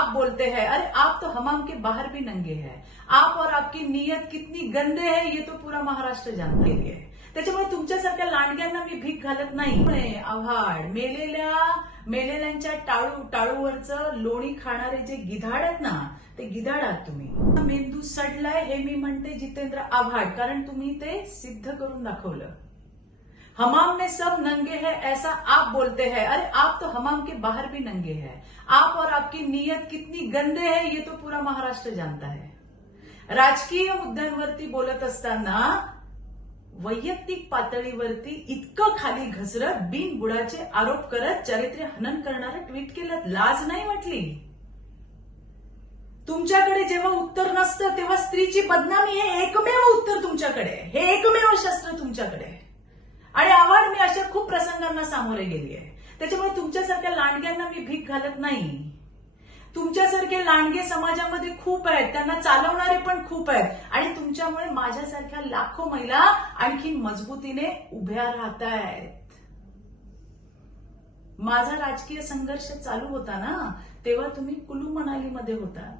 आप बोलते हैं अरे आप तो हमाम के बाहर भी नंगे हैं। आप और आपकी नियत कितनी गंदे है ये तो पूरा महाराष्ट्र जानता आहे त्याच्यामुळे तुमच्यासारख्या लांडग्यांना मी भीक घालत नाही. आव्हाड मेलेल्या मेलेल्यांच्या टाळू टाळूवरचं लोणी खाणारे जे गिधाड आहेत ना ते गिधाड आहात तुम्ही. मेंदू सडलाय हे मी म्हणते जितेंद्र आव्हाड कारण तुम्ही ते सिद्ध करून दाखवलं. हमाम में सब नंगे हैं ऐसा आप बोलते हैं। अरे आप तो हमाम के बाहर भी नंगे हैं। आप और आपकी नीयत कितनी गंदे है ये तो पूरा महाराष्ट्र जानता है। राजकीय मुद्द्यांवरती बोलत असताना वैयक्तिक पातळीवरती इतकं खाली घसरत बिनबुडाचे आरोप करत चारित्र्य हनन करणारं ट्विट केलं लाज नाही वाटली. तुमच्याकडे जेव्हा उत्तर नसतं तेव्हा स्त्रीची बदनामी हे एक उत्तर तुमच्याकडे आहे. हे एकमेव शस्त्र तुमच्याकडे आहे. आणि आव्हाड मी अशा खूप सामोरे गेली आहे त्याच्यामुळे तुमच्यासारख्या लांडग्यांना मी भीक घालत नाही. तुमच्यासारखे लांडगे समाजामध्ये खूप आहेत. त्यांना चालवणारे पण खूप आहेत. आणि तुमच्यामुळे माझ्यासारख्या लाखो महिला आणखी मजबूतीने उभ्या राहत आहेत माझा राजकीय संघर्ष चालू होता ना तेव्हा तुम्ही कुलू मनालीमध्ये होता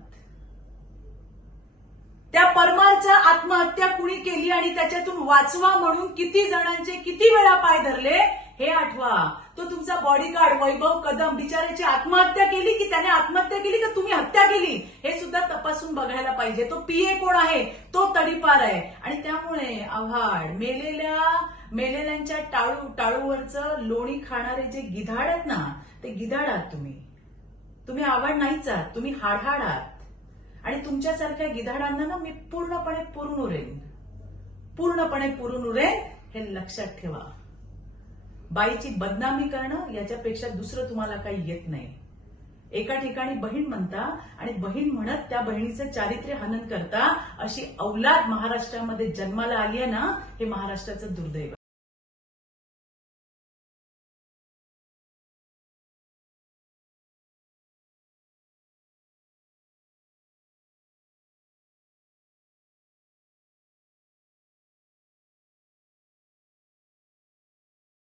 त्या परमारचा आत्महत्या कुणी केली आणि त्याच्यातून वाचवा म्हणून किती जणांचे किती वेळा पाय धरले हे आठवा. तो तुमचा बॉडीगार्ड वैभव कदम बिचाऱ्याची आत्महत्या केली की त्याने आत्महत्या केली का तुम्ही हत्या केली? हे सुद्धा तपासून बघायला पाहिजे. तो पीए कोण आहे? तो तडीपार आहे. आणि त्यामुळे आव्हाड मेलेल्या मेलेल्यांच्या टाळू टाळूवरचं लोणी खाणारे जे गिधाड आहेत ना ते गिधाड आहात तुम्ही. तुम्ही आव्हाड नाहीच आहात. तुम्ही हाडहाड आहात. आणि तुमच्यासारख्या गिधाडांना ना मी पूर्णपणे पुरून उरेन. पूर्णपणे पुरून उरेन हे लक्षात ठेवा. बाईची बदनामी करणं याच्यापेक्षा दुसरं तुम्हाला काही येत नाही. एका ठिकाणी बहीण म्हणता आणि बहीण म्हणत त्या बहिणीचं चारित्र्य हनन करता अशी औलाद महाराष्ट्रामध्ये जन्माला आली आहे ना हे महाराष्ट्राचं दुर्दैव